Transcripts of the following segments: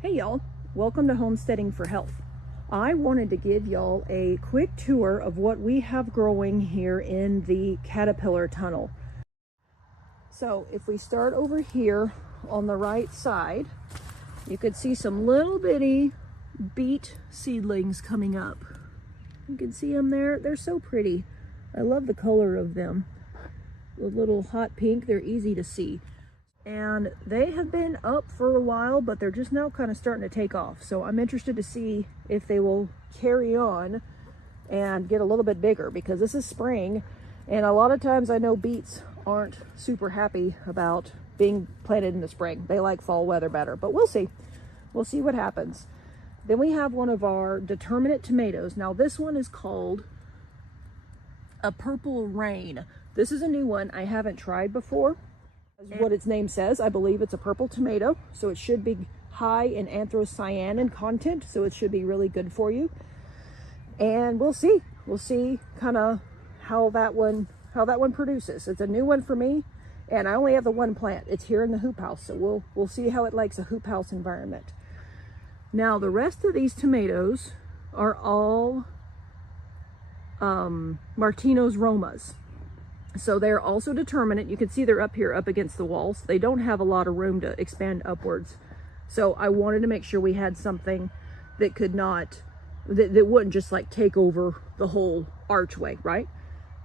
Hey y'all, welcome to Homesteading for Health. I wanted to give y'all a quick tour of what we have growing here in the caterpillar tunnel. So if we start over here on the right side, you could see some little bitty beet seedlings coming up. You can see them there. They're so pretty. I love the color of them. The little hot pink, they're easy to see. And they have been up for a while, but they're just now kind of starting to take off. So I'm interested to see if they will carry on and get a little bit bigger, because this is spring. And a lot of times I know beets aren't super happy about being planted in the spring. They like fall weather better, but we'll see. We'll see what happens. Then we have one of our determinate tomatoes. Now this one is called a purple rain. This is a new one I haven't tried before. What its name says, I believe it's a purple tomato, so it should be high in anthocyanin content, so it should be really good for you. And we'll see kind of how that one produces. It's a new one for me, and I only have the one plant. It's here in the hoop house, so we'll see how it likes a hoop house environment. Now the rest of these tomatoes are all Martino's Romas. So they're also determinate. You can see they're up here up against the walls. They don't have a lot of room to expand upwards. So I wanted to make sure we had something that could not, that wouldn't just like take over the whole archway, right?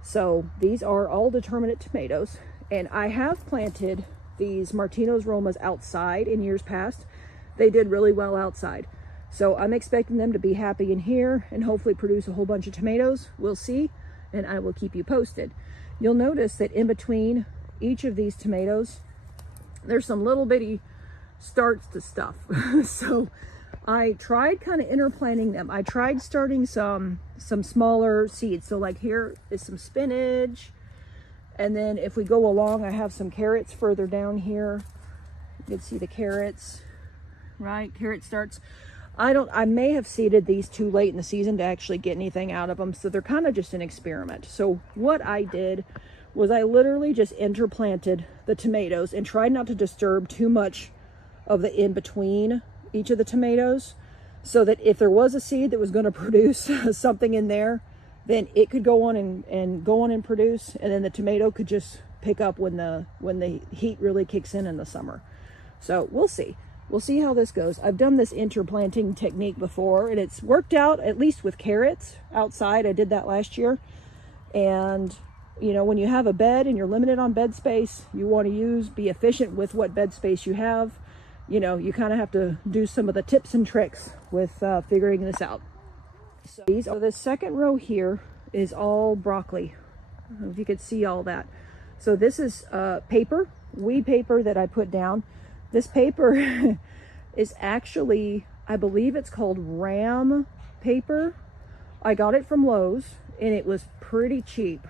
So these are all determinate tomatoes. And I have planted these Martino's Romas outside in years past. They did really well outside. So I'm expecting them to be happy in here and hopefully produce a whole bunch of tomatoes. We'll see, and I will keep you posted. You'll notice that in between each of these tomatoes, there's some little bitty starts to stuff. So I tried kind of interplanting them. I tried starting some smaller seeds. So like here is some spinach. And then if we go along, I have some carrots further down here. You can see the carrots, right? Carrot starts. I may have seeded these too late in the season to actually get anything out of them. So they're kind of just an experiment. So what I did was I literally just interplanted the tomatoes and tried not to disturb too much of the in between each of the tomatoes, so that if there was a seed that was going to produce something in there, then it could go on and go on and produce. And then the tomato could just pick up when the heat really kicks in the summer. So we'll see. We'll see how this goes. I've done this interplanting technique before, and it's worked out, at least with carrots outside. I did that last year. And, you know, when you have a bed and you're limited on bed space, you want to be efficient with what bed space you have. You know, you kind of have to do some of the tips and tricks with figuring this out. So this second row here is all broccoli. I don't know if you could see all that. So this is paper, weed paper that I put down. This paper is actually, I believe it's called ram paper. I got it from Lowe's and it was pretty cheap.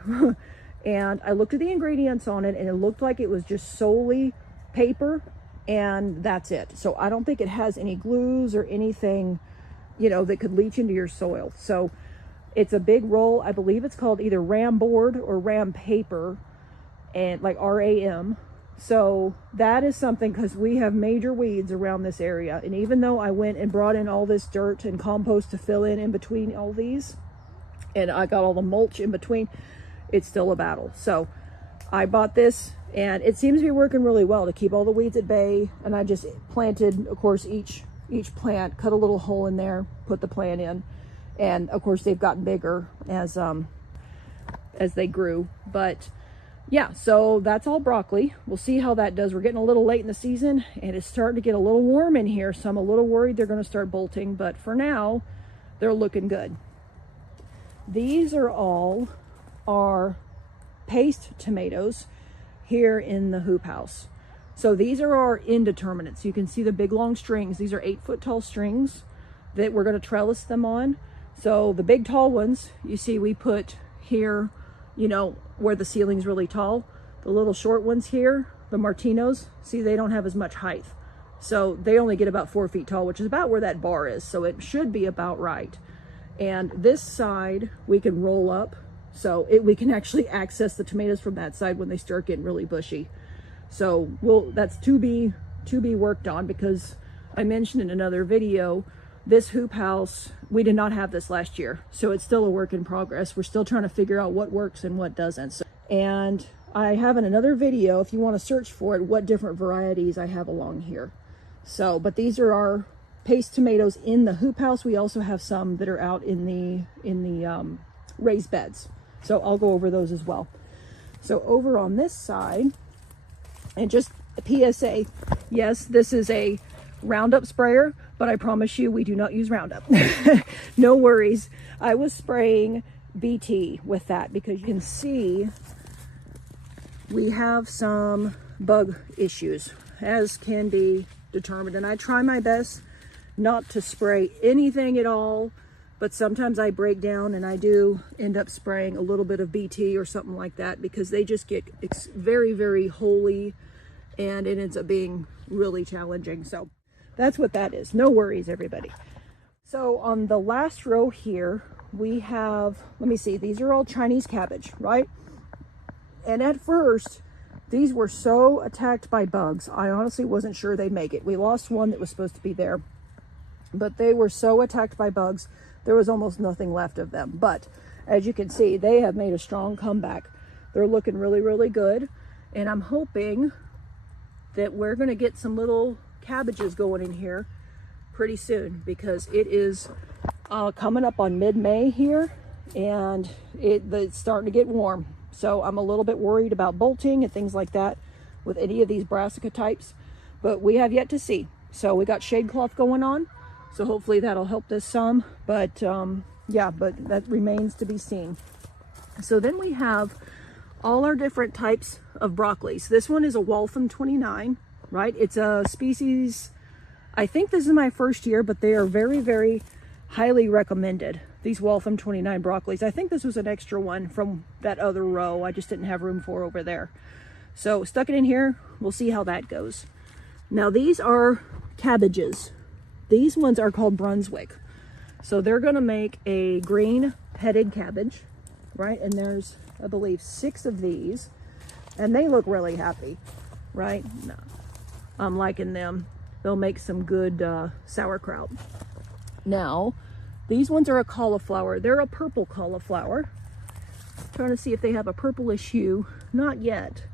And I looked at the ingredients on it and it looked like it was just solely paper and that's it. So I don't think it has any glues or anything, you know, that could leach into your soil. So it's a big roll. I believe it's called either ram board or ram paper, and like RAM. So that is something, because we have major weeds around this area. And even though I went and brought in all this dirt and compost to fill in between all these, and I got all the mulch in between, it's still a battle. So I bought this and it seems to be working really well to keep all the weeds at bay. And I just planted, of course, each plant, cut a little hole in there, put the plant in. And of course they've gotten bigger as they grew. But yeah, so that's all broccoli. We'll see how that does. We're getting a little late in the season and it's starting to get a little warm in here. So I'm a little worried they're going to start bolting, but for now, they're looking good. These are all our paste tomatoes here in the hoop house. So these are our indeterminates. You can see the big long strings. These are 8-foot tall strings that we're going to trellis them on. So the big tall ones, you see we put here, you know, where the ceiling's really tall. The little short ones here, the Martinos, see, they don't have as much height. So they only get about 4 feet tall, which is about where that bar is. So it should be about right. And this side we can roll up, so we can actually access the tomatoes from that side when they start getting really bushy. So that's to be worked on, because I mentioned in another video, this hoop house, we did not have this last year. So it's still a work in progress. We're still trying to figure out what works and what doesn't. And I have in another video, if you want to search for it, what different varieties I have along here. So, but these are our paste tomatoes in the hoop house. We also have some that are out in the raised beds. So I'll go over those as well. So over on this side, and just a PSA, yes, this is a Roundup sprayer, but I promise you we do not use Roundup. No worries. I was spraying BT with that because you can see we have some bug issues, as can be determined. And I try my best not to spray anything at all, but sometimes I break down and I do end up spraying a little bit of BT or something like that because they just get very, very holy and it ends up being really challenging. So that's what that is. No worries, everybody. So on the last row here, we have, let me see, these are all Chinese cabbage, right? And at first, these were so attacked by bugs, I honestly wasn't sure they'd make it. We lost one that was supposed to be there, but they were so attacked by bugs, there was almost nothing left of them. But as you can see, they have made a strong comeback. They're looking really, really good. And I'm hoping that we're gonna get some little cabbages going in here pretty soon because it is coming up on mid-May here and it's starting to get warm. So I'm a little bit worried about bolting and things like that with any of these brassica types, but we have yet to see. So we got shade cloth going on, so hopefully that'll help this some, but yeah, but that remains to be seen. So then we have all our different types of broccolis. This one is a Waltham 29, right? It's a species, I think this is my first year, but they are very, very highly recommended. These Waltham 29 broccolis. I think this was an extra one from that other row. I just didn't have room for over there. So stuck it in here. We'll see how that goes. Now these are cabbages. These ones are called Brunswick. So they're gonna make a green headed cabbage, right? And there's, I believe, 6 of these. And they look really happy, right? No, I'm liking them. They'll make some good sauerkraut. Now, these ones are a cauliflower. They're a purple cauliflower. Trying to see if they have a purplish hue. Not yet,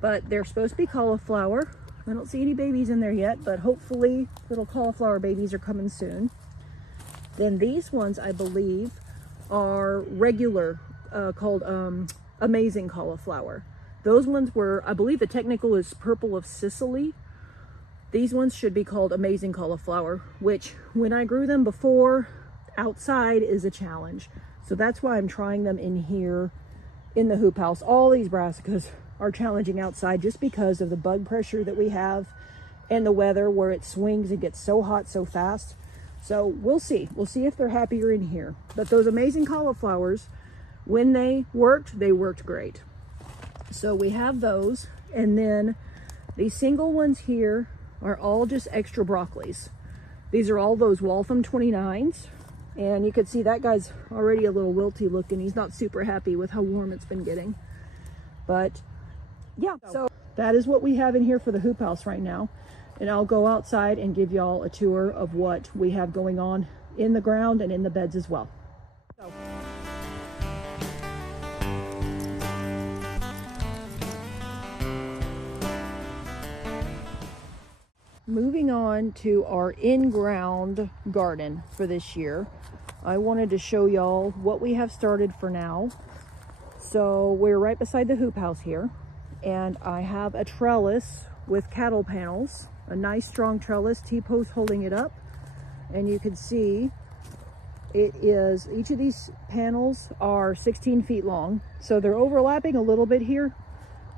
but they're supposed to be cauliflower. I don't see any babies in there yet, but hopefully little cauliflower babies are coming soon. Then these ones, I believe, are regular, called amazing cauliflower. Those ones were, I believe the technical is purple of Sicily. These ones should be called amazing cauliflower, which when I grew them before, outside is a challenge. So that's why I'm trying them in here in the hoop house. All these brassicas are challenging outside just because of the bug pressure that we have and the weather where it swings and gets so hot so fast. So we'll see. We'll see if they're happier in here. But those amazing cauliflowers, when they worked great. So we have those. And then these single ones here are all just extra broccolis. These are all those Waltham 29s. And you can see that guy's already a little wilty looking. He's not super happy with how warm it's been getting. But yeah, so that is what we have in here for the hoop house right now. And I'll go outside and give y'all a tour of what we have going on in the ground and in the beds as well. So. Moving on to our in-ground garden for this year, I wanted to show y'all what we have started for now. So we're right beside the hoop house here, and I have a trellis with cattle panels, a nice strong trellis, T-post holding it up, and you can see it is, each of these panels are 16 feet long, so they're overlapping a little bit here,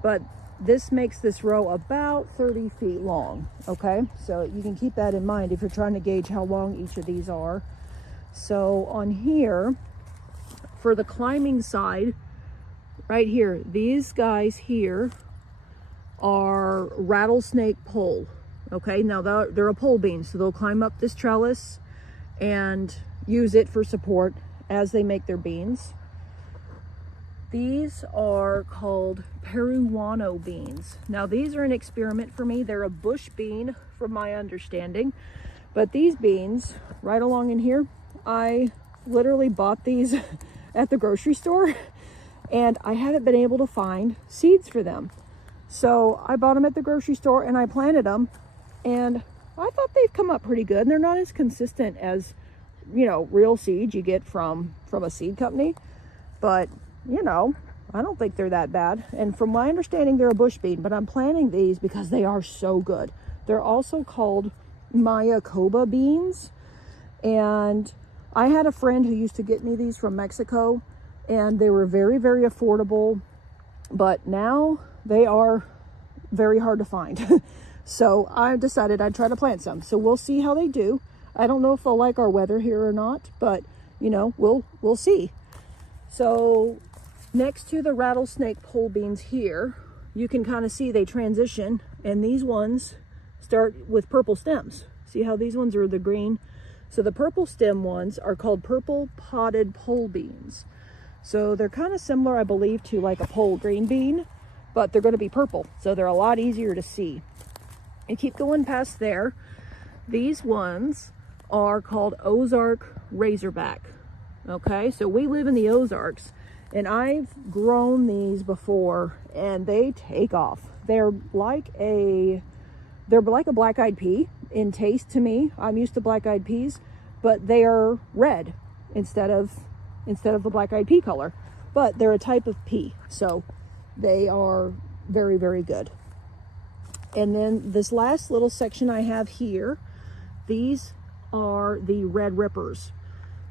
but this makes this row about 30 feet long, okay? So you can keep that in mind if you're trying to gauge how long each of these are. So on here, for the climbing side, right here, these guys here are rattlesnake pole, okay? Now they're a pole bean, so they'll climb up this trellis and use it for support as they make their beans. These are called Peruano beans. Now these are an experiment for me. They're a bush bean from my understanding, but these beans right along in here, I literally bought these at the grocery store and I haven't been able to find seeds for them. So I bought them at the grocery store and I planted them, and I thought they've come up pretty good. And they're not as consistent as, you know, real seeds you get from a seed company, but you know, I don't think they're that bad. And from my understanding, they're a bush bean, but I'm planting these because they are so good. They're also called Mayacoba beans. And I had a friend who used to get me these from Mexico, and they were very, very affordable, but now they are very hard to find. So I decided I'd try to plant some. So we'll see how they do. I don't know if they'll like our weather here or not, but you know, we'll see. So next to the rattlesnake pole beans here, you can kind of see they transition, and these ones start with purple stems. See how these ones are the green? So the purple stem ones are called purple potted pole beans. So they're kind of similar, I believe, to like a pole green bean, but they're going to be purple, so they're a lot easier to see. And keep going past there. These ones are called Ozark Razorback. Okay, so we live in the Ozarks, and I've grown these before, and they take off. They're like a black-eyed pea in taste to me. I'm used to black-eyed peas, but they are red instead of the black-eyed pea color. But they're a type of pea, so they are very, very good. And then this last little section I have here, these are the red rippers.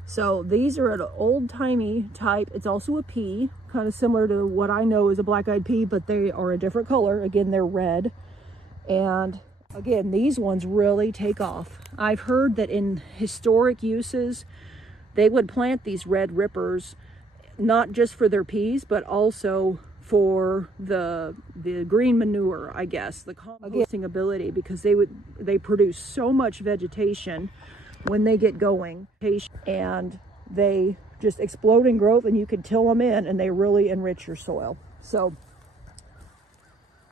So these are an old-timey type. It's also a pea, kind of similar to what I know is a black-eyed pea, but they are a different color. Again, they're red. And again, these ones really take off. I've heard that in historic uses, they would plant these red rippers, not just for their peas, but also for the green manure, I guess, the composting ability, because they produce so much vegetation when they get going, and they just explode in growth, and you can till them in, and they really enrich your soil. So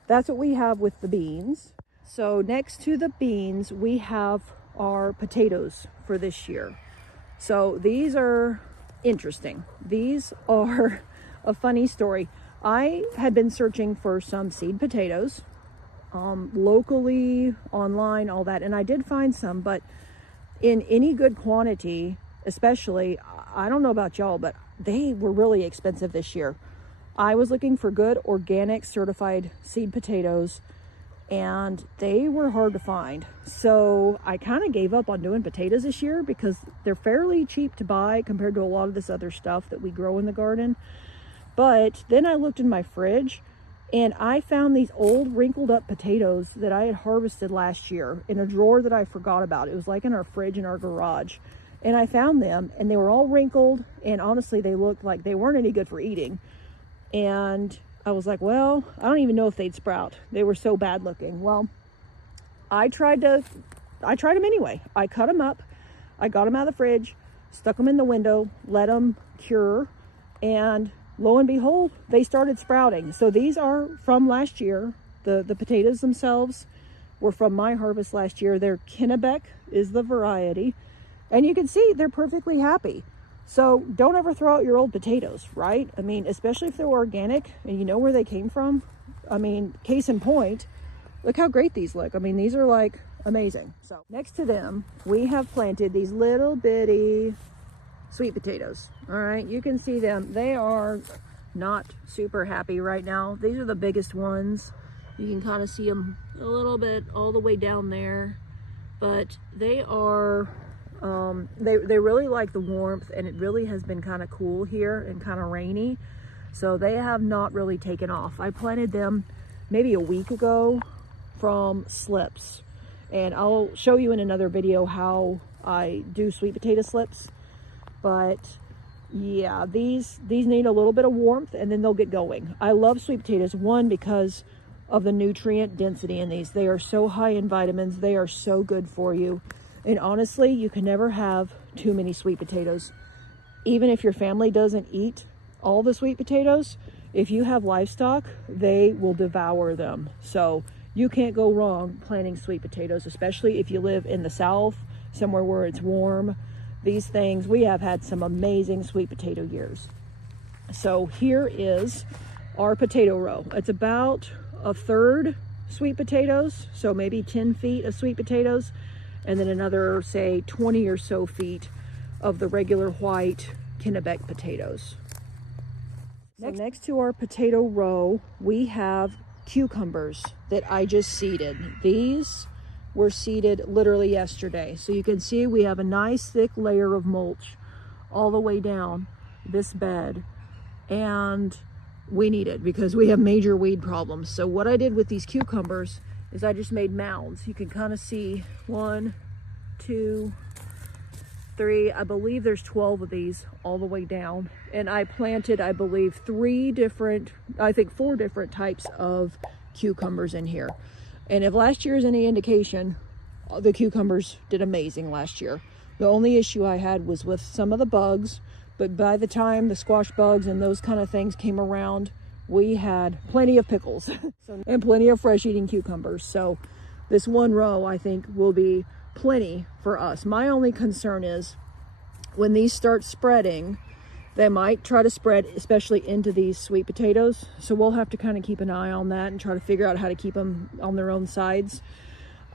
that's what we have with the beans. So next to the beans, we have our potatoes for this year. So these are interesting. These are a funny story. I had been searching for some seed potatoes, locally, online, all that, and I did find some, but in any good quantity, especially, I don't know about y'all, but they were really expensive this year. I was looking for good organic certified seed potatoes, and they were hard to find. So I kind of gave up on doing potatoes this year because they're fairly cheap to buy compared to a lot of this other stuff that we grow in the garden. But then I looked in my fridge, and I found these old wrinkled up potatoes that I had harvested last year in a drawer that I forgot about. It was like in our fridge in our garage. And I found them, and they were all wrinkled, and honestly, they looked like they weren't any good for eating. And I was like, well, I don't even know if they'd sprout. They were so bad looking. Well, I tried them anyway. I cut them up, I got them out of the fridge, stuck them in the window, let them cure, and lo and behold, they started sprouting. So these are from last year. The potatoes themselves were from my harvest last year. They're Kennebec is the variety. And you can see they're perfectly happy. So don't ever throw out your old potatoes, right? I mean, especially if they're organic and you know where they came from. I mean, case in point, look how great these look. I mean, these are like amazing. So next to them, we have planted these little bitty sweet potatoes. All right, you can see them. They are not super happy right now. These are the biggest ones. You can kind of see them a little bit all the way down there, but they are they really like the warmth, and it really has been kind of cool here and kind of rainy, so they have not really taken off. I planted them maybe a week ago from slips, and I'll show you in another video how I do sweet potato slips. But yeah, these need a little bit of warmth, and then they'll get going. I love sweet potatoes, one, because of the nutrient density in these. They are so high in vitamins. They are so good for you. And honestly, you can never have too many sweet potatoes. Even if your family doesn't eat all the sweet potatoes, if you have livestock, they will devour them. So you can't go wrong planting sweet potatoes, especially if you live in the South, somewhere where it's warm. These things, we have had some amazing sweet potato years. So here is our potato row. It's about a third sweet potatoes, so maybe 10 feet of sweet potatoes, and then another, say, 20 or so feet of the regular white Kennebec potatoes. Next to our potato row, we have cucumbers that I just seeded. These were seeded literally yesterday. So you can see we have a nice thick layer of mulch all the way down this bed, and we need it because we have major weed problems. So what I did with these cucumbers is I just made mounds. You can kind of see 1, 2, 3, I believe there's 12 of these all the way down. And I planted, I believe, 4 different types of cucumbers in here. And if last year is any indication, the cucumbers did amazing last year. The only issue I had was with some of the bugs, but by the time the squash bugs and those kind of things came around, we had plenty of pickles and plenty of fresh eating cucumbers. So this one row, I think, will be plenty for us. My only concern is when these start spreading, they might try to spread, especially into these sweet potatoes. So we'll have to kind of keep an eye on that and try to figure out how to keep them on their own sides.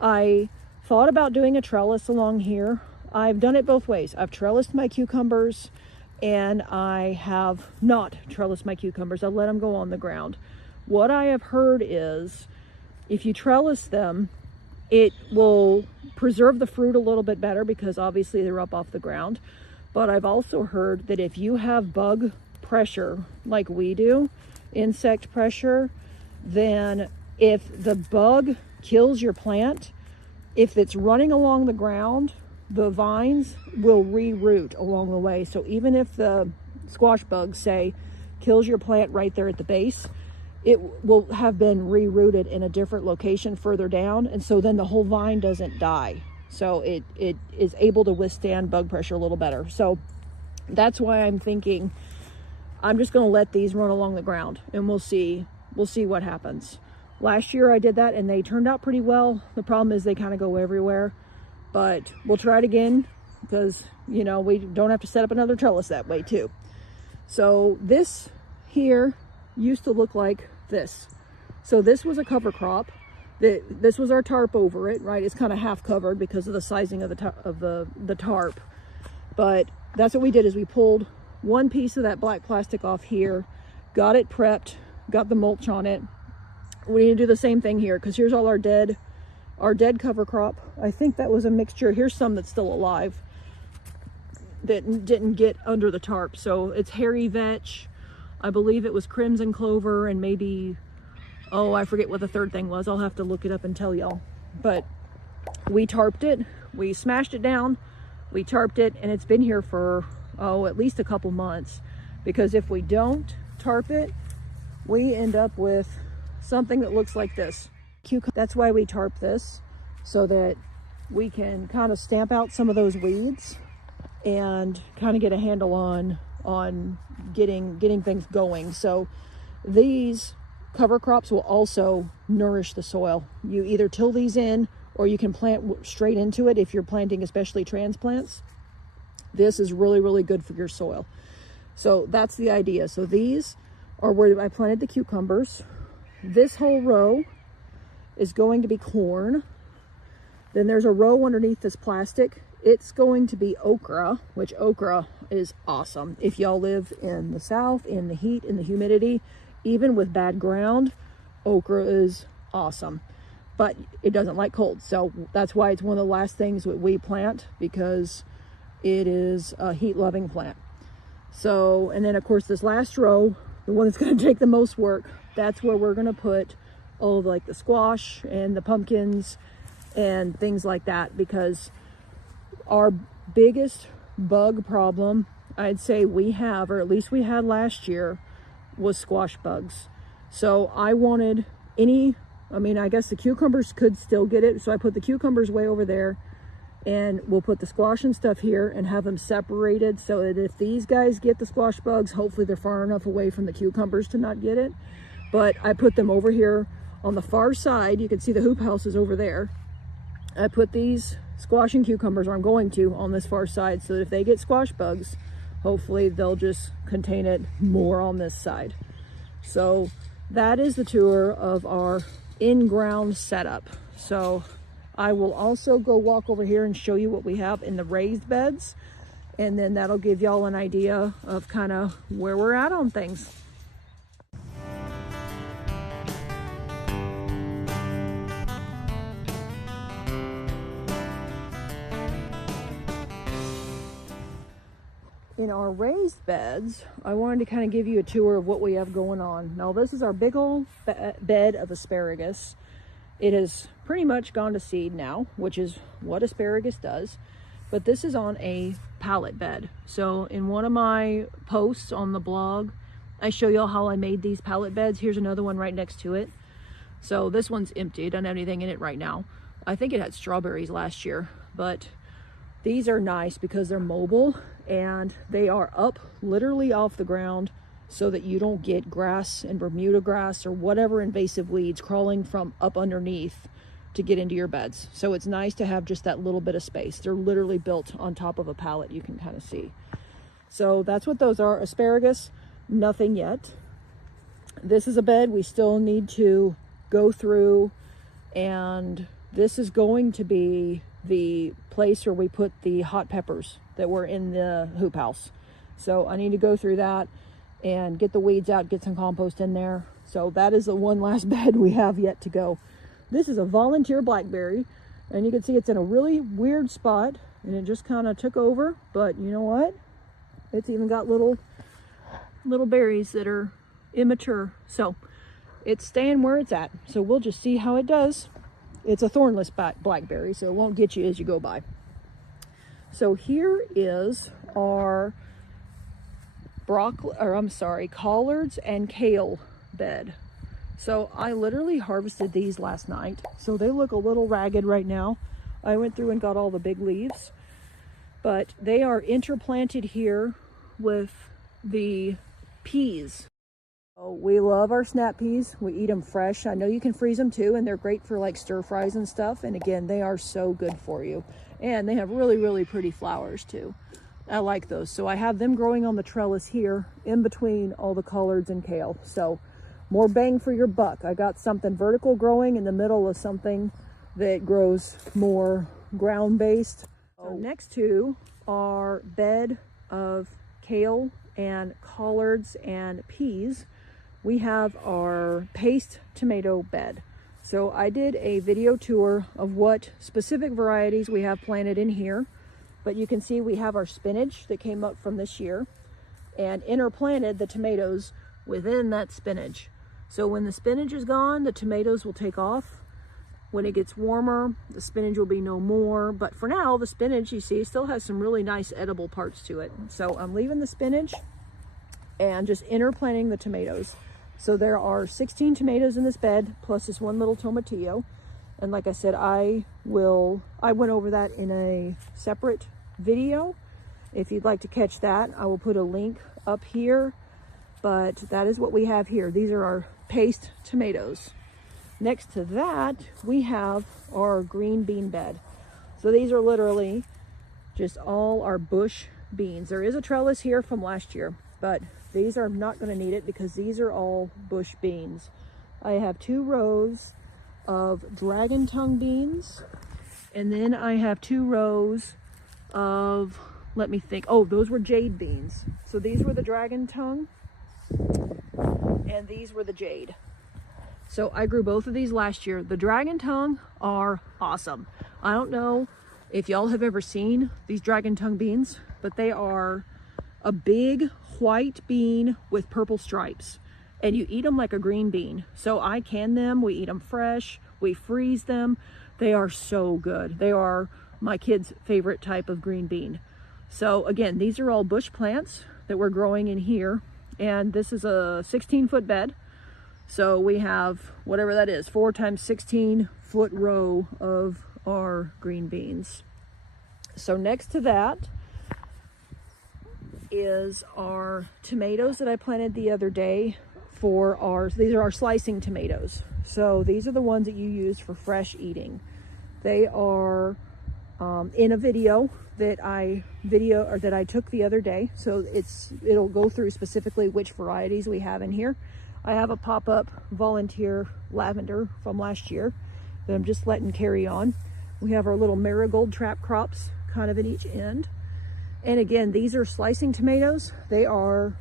I thought about doing a trellis along here. I've done it both ways. I've trellised my cucumbers and I have not trellised my cucumbers. I let them go on the ground. What I have heard is if you trellis them, it will preserve the fruit a little bit better because obviously they're up off the ground. But I've also heard that if you have bug pressure like we do, insect pressure, then if the bug kills your plant, if it's running along the ground, the vines will reroot along the way. So even if the squash bug, say, kills your plant right there at the base, it will have been rerouted in a different location further down. And so then the whole vine doesn't die. So it is able to withstand bug pressure a little better. So that's why I'm thinking I'm just going to let these run along the ground and we'll see what happens. Last year I did that and they turned out pretty well. The problem is they kind of go everywhere, but we'll try it again because, you know, we don't have to set up another trellis that way too. So this here used to look like this. So this was a cover crop. This was our tarp over it, right? It's kind of half covered because of the sizing of the tarp. But that's what we did is we pulled one piece of that black plastic off here, got it prepped, got the mulch on it. We need to do the same thing here because here's all our dead cover crop. I think that was a mixture. Here's some that's still alive that didn't get under the tarp. So it's hairy vetch. I believe it was crimson clover and maybe, oh, I forget what the third thing was. I'll have to look it up and tell y'all. But we tarped it, we smashed it down, we tarped it, and it's been here for, oh, at least a couple months. Because if we don't tarp it, we end up with something that looks like this. That's why we tarp this, so that we can kind of stamp out some of those weeds and kind of get a handle on getting things going. So these cover crops will also nourish the soil. You either till these in or you can plant straight into it if you're planting especially transplants. This is really, really good for your soil. So that's the idea. So these are where I planted the cucumbers. This whole row is going to be corn. Then there's a row underneath this plastic. It's going to be okra, which okra is awesome. If y'all live in the South, in the heat, in the humidity, even with bad ground, okra is awesome. But it doesn't like cold. So that's why it's one of the last things that we plant, because it is a heat-loving plant. So, and then of course this last row, the one that's going to take the most work, that's where we're going to put all of like the squash and the pumpkins and things like that, because our biggest bug problem, I'd say we have, or at least we had last year, was squash bugs. So I wanted I guess the cucumbers could still get it. So I put the cucumbers way over there. And we'll put the squash and stuff here and have them separated so that if these guys get the squash bugs, hopefully they're far enough away from the cucumbers to not get it. But I put them over here on the far side. You can see the hoop house is over there. I put these squash and cucumbers, or I'm going to, on this far side so that if they get squash bugs, hopefully they'll just contain it more on this side. So that is the tour of our in-ground setup. So I will also go walk over here and show you what we have in the raised beds, and then that'll give y'all an idea of kind of where we're at on things. In our raised beds, I wanted to kind of give you a tour of what we have going on. Now, this is our big old bed of asparagus. It has pretty much gone to seed now, which is what asparagus does. But this is on a pallet bed. So in one of my posts on the blog, I show y'all how I made these pallet beds. Here's another one right next to it. So this one's empty. It doesn't have anything in it right now. I think it had strawberries last year, but these are nice because they're mobile and they are up literally off the ground so that you don't get grass and Bermuda grass or whatever invasive weeds crawling from up underneath to get into your beds. So it's nice to have just that little bit of space. They're literally built on top of a pallet, you can kind of see. So that's what those are. Asparagus, nothing yet. This is a bed we still need to go through, and this is going to be the place where we put the hot peppers that were in the hoop house. So I need to go through that and get the weeds out, get some compost in there. So that is the one last bed we have yet to go. This is a volunteer blackberry, and you can see it's in a really weird spot, and it just kind of took over. But you know what? It's even got little berries that are immature. So it's staying where it's at. So we'll just see how it does. It's a thornless blackberry, so it won't get you as you go by. So here is our collards and kale bed. So I literally harvested these last night, so they look a little ragged right now. I went through and got all the big leaves, but they are interplanted here with the peas. Oh, we love our snap peas. We eat them fresh. I know you can freeze them too, and they're great for like stir fries and stuff. And again, they are so good for you. And they have really, really pretty flowers too. I like those. So I have them growing on the trellis here in between all the collards and kale. So more bang for your buck. I got something vertical growing in the middle of something that grows more ground based. So next to our bed of kale and collards and peas, we have our paste tomato bed. So I did a video tour of what specific varieties we have planted in here, but you can see we have our spinach that came up from this year and interplanted the tomatoes within that spinach. So when the spinach is gone, the tomatoes will take off. When it gets warmer, the spinach will be no more. But for now, the spinach, you see, still has some really nice edible parts to it. So I'm leaving the spinach and just interplanting the tomatoes. So there are 16 tomatoes in this bed, plus this one little tomatillo. And like I said, I went over that in a separate video. If you'd like to catch that, I will put a link up here. But that is what we have here. These are our paste tomatoes. Next to that, we have our green bean bed. So these are literally just all our bush beans. There is a trellis here from last year, but these are not going to need it because these are all bush beans. I have 2 rows of dragon tongue beans, and then I have 2 rows of, let me think, oh, those were jade beans. So these were the dragon tongue, and these were the jade. So I grew both of these last year. The dragon tongue are awesome. I don't know if y'all have ever seen these dragon tongue beans, but they are a big white bean with purple stripes, and you eat them like a green bean. So I can them, we eat them fresh, we freeze them. They are so good. They are my kids' favorite type of green bean. So again, these are all bush plants that we're growing in here, and this is a 16-foot bed. So we have whatever that is, 4 times 16 foot row of our green beans. So next to that is our tomatoes that I planted the other day for these are our slicing tomatoes. So these are the ones that you use for fresh eating. They are in a video that I took the other day. So it'll go through specifically which varieties we have in here. I have a pop-up volunteer lavender from last year that I'm just letting carry on. We have our little marigold trap crops kind of at each end. And again, these are slicing tomatoes. They are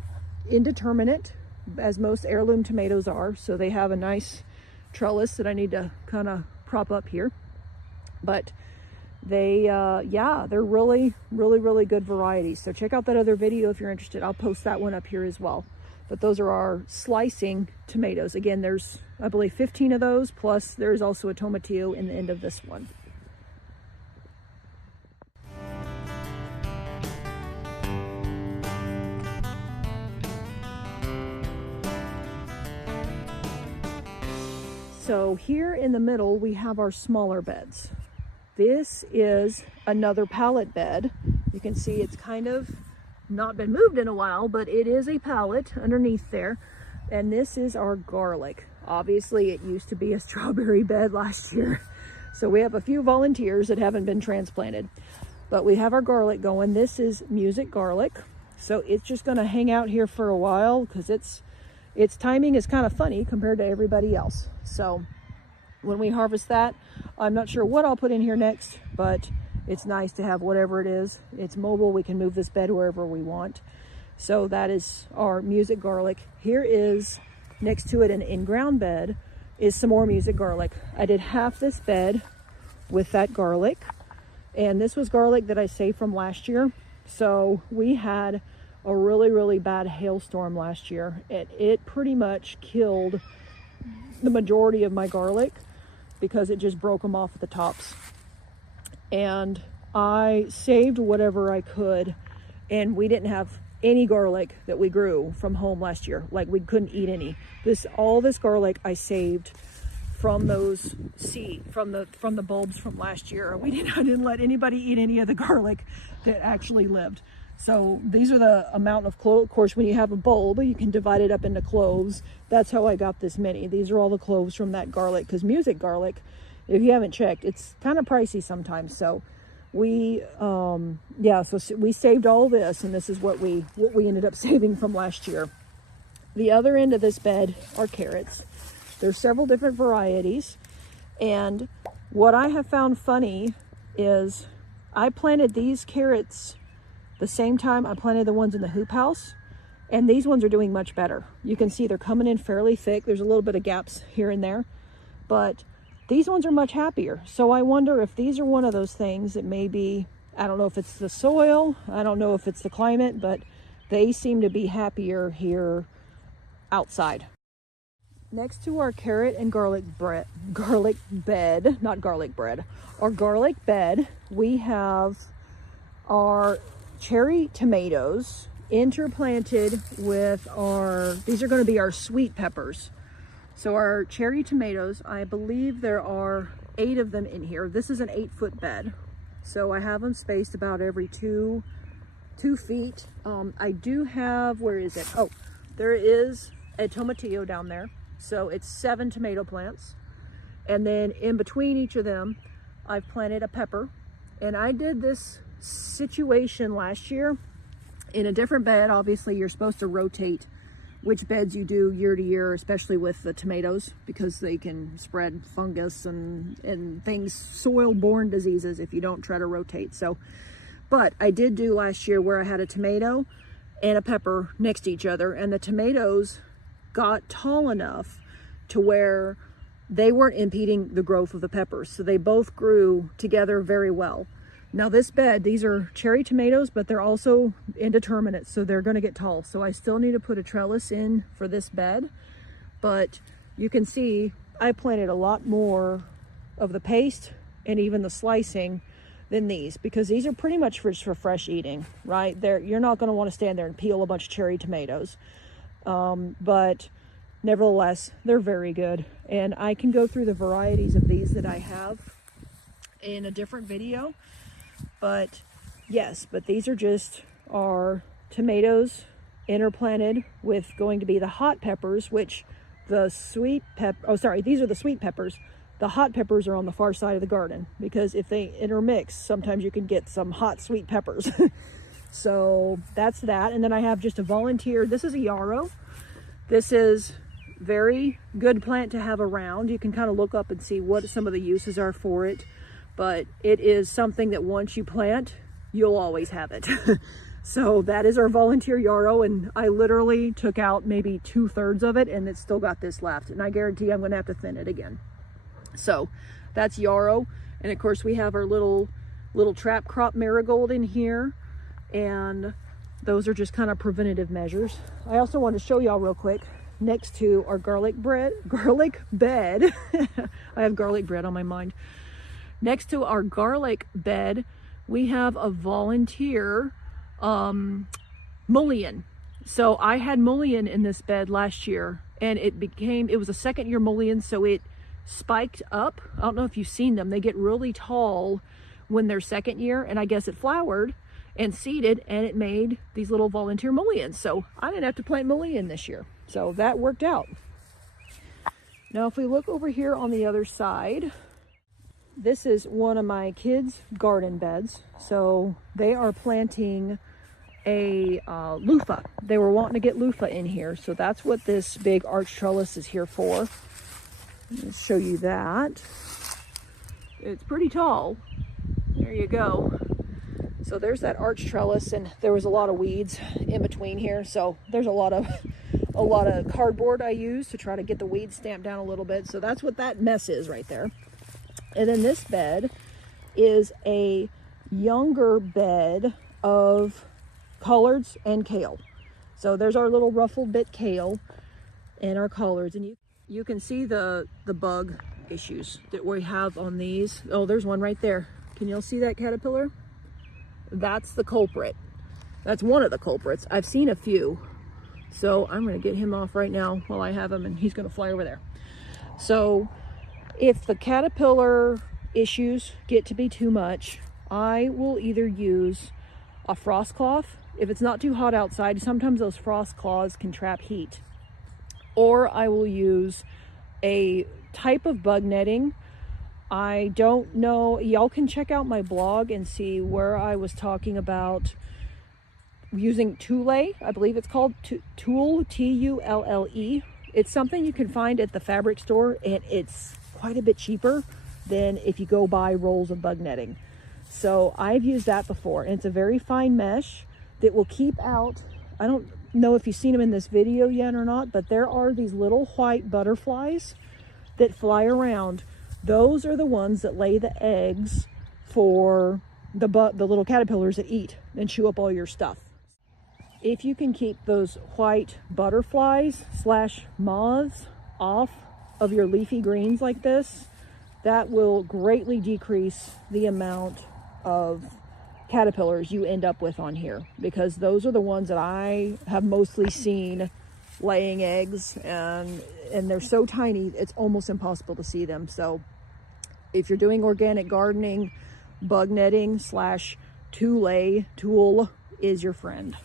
indeterminate, as most heirloom tomatoes are. So they have a nice trellis that I need to kind of prop up here. But they, yeah, they're really, really, really good varieties. So check out that other video if you're interested. I'll post that one up here as well. But those are our slicing tomatoes. Again, there's, I believe, 15 of those, plus there's also a tomatillo in the end of this one. So here in the middle, we have our smaller beds. This is another pallet bed. You can see it's kind of not been moved in a while, but it is a pallet underneath there. And this is our garlic. Obviously, it used to be a strawberry bed last year. So we have a few volunteers that haven't been transplanted. But we have our garlic going. This is music garlic. So it's just gonna hang out here for a while because its timing is kind of funny compared to everybody else. So when we harvest that, I'm not sure what I'll put in here next, but it's nice to have whatever it is. It's mobile. We can move this bed wherever we want. So that is our music garlic. Here is, next to it, an in-ground bed, is some more music garlic. I did half this bed with that garlic, and this was garlic that I saved from last year. So we had a really, really bad hailstorm last year, and it pretty much killed the majority of my garlic because it just broke them off at the tops. And I saved whatever I could, and we didn't have any garlic that we grew from home last year. Like, we couldn't eat any. All this garlic I saved from those from the bulbs from last year. I didn't let anybody eat any of the garlic that actually lived. So these are the amount of cloves. Of course, when you have a bulb, you can divide it up into cloves. That's how I got this many. These are all the cloves from that garlic, because music garlic, if you haven't checked, it's kind of pricey sometimes. So we, yeah, so we saved all this, and this is what we ended up saving from last year. The other end of this bed are carrots. There's several different varieties, and what I have found funny is I planted these carrots the same time I planted the ones in the hoop house, and these ones are doing much better. You can see they're coming in fairly thick. There's a little bit of gaps here and there, but these ones are much happier. So I wonder if these are one of those things that maybe, I don't know if it's the soil, I don't know if it's the climate, but they seem to be happier here outside. Next to our carrot and garlic bed, we have our cherry tomatoes interplanted with these are going to be our sweet peppers. So our cherry tomatoes, I believe there are 8 of them in here. This is an 8-foot bed. So I have them spaced about every 2 feet. I do have, where is it? Oh, there is a tomatillo down there. So it's 7 tomato plants. And then in between each of them, I've planted a pepper. And I did this situation last year in a different bed. Obviously, you're supposed to rotate which beds you do year to year, especially with the tomatoes, because they can spread fungus and things, soil-borne diseases, if you don't try to rotate. So, but I did do last year where I had a tomato and a pepper next to each other, and the tomatoes got tall enough to where they weren't impeding the growth of the peppers. So they both grew together very well. Now this bed, these are cherry tomatoes, but they're also indeterminate, so they're going to get tall. So I still need to put a trellis in for this bed, but you can see I planted a lot more of the paste and even the slicing than these, because these are pretty much for fresh eating, right? You're not going to want to stand there and peel a bunch of cherry tomatoes, but nevertheless, they're very good. And I can go through the varieties of these that I have in a different video. But yes, but these are just our tomatoes interplanted with going to be the hot peppers, which the sweet these are the sweet peppers. The hot peppers are on the far side of the garden, because if they intermix, sometimes you can get some hot sweet peppers. So that's that. And then I have just a volunteer. This is a yarrow. This is very good plant to have around. You can kind of look up and see what some of the uses are for it, but it is something that once you plant, you'll always have it. So that is our volunteer yarrow, and I literally took out maybe 2/3 of it, and it's still got this left, and I guarantee I'm going to have to thin it again. So that's yarrow. And of course we have our little trap crop marigold in here, and those are just kind of preventative measures. I also want to show y'all real quick, next to our garlic bed I have garlic bread on my mind. Next to our garlic bed, we have a volunteer mullein. So I had mullein in this bed last year, and it was a second year mullein, so it spiked up. I don't know if you've seen them. They get really tall when they're second year, and I guess it flowered and seeded, and it made these little volunteer mulleins. So I didn't have to plant mullein this year. So that worked out. Now, if we look over here on the other side, this is one of my kids' garden beds. So they are planting a loofah. They were wanting to get loofah in here. So that's what this big arch trellis is here for. Let me show you that. It's pretty tall. There you go. So there's that arch trellis, and there was a lot of weeds in between here. So there's a lot of cardboard I use to try to get the weeds stamped down a little bit. So that's what that mess is right there. And then this bed is a younger bed of collards and kale. So there's our little ruffled bit kale and our collards, and you can see the bug issues that we have on these. Oh, there's one right there. Can y'all see that caterpillar? That's the culprit. That's one of the culprits. I've seen a few. So I'm going to get him off right now while I have him, and he's going to fly over there. So if the caterpillar issues get to be too much, I will either use a frost cloth. If it's not too hot outside, sometimes those frost cloths can trap heat. Or I will use a type of bug netting. I don't know, y'all can check out my blog and see where I was talking about using Tulle. I believe it's called Tulle, T-U-L-L-E. It's something you can find at the fabric store, and it's quite a bit cheaper than if you go buy rolls of bug netting. So I've used that before, and it's a very fine mesh that will keep out, I don't know if you've seen them in this video yet or not, but there are these little white butterflies that fly around. Those are the ones that lay the eggs for the little caterpillars that eat and chew up all your stuff. If you can keep those white butterflies / moths off of your leafy greens like this, that will greatly decrease the amount of caterpillars you end up with on here, because those are the ones that I have mostly seen laying eggs, and they're so tiny it's almost impossible to see them. So if you're doing organic gardening, bug netting / Tulle is your friend.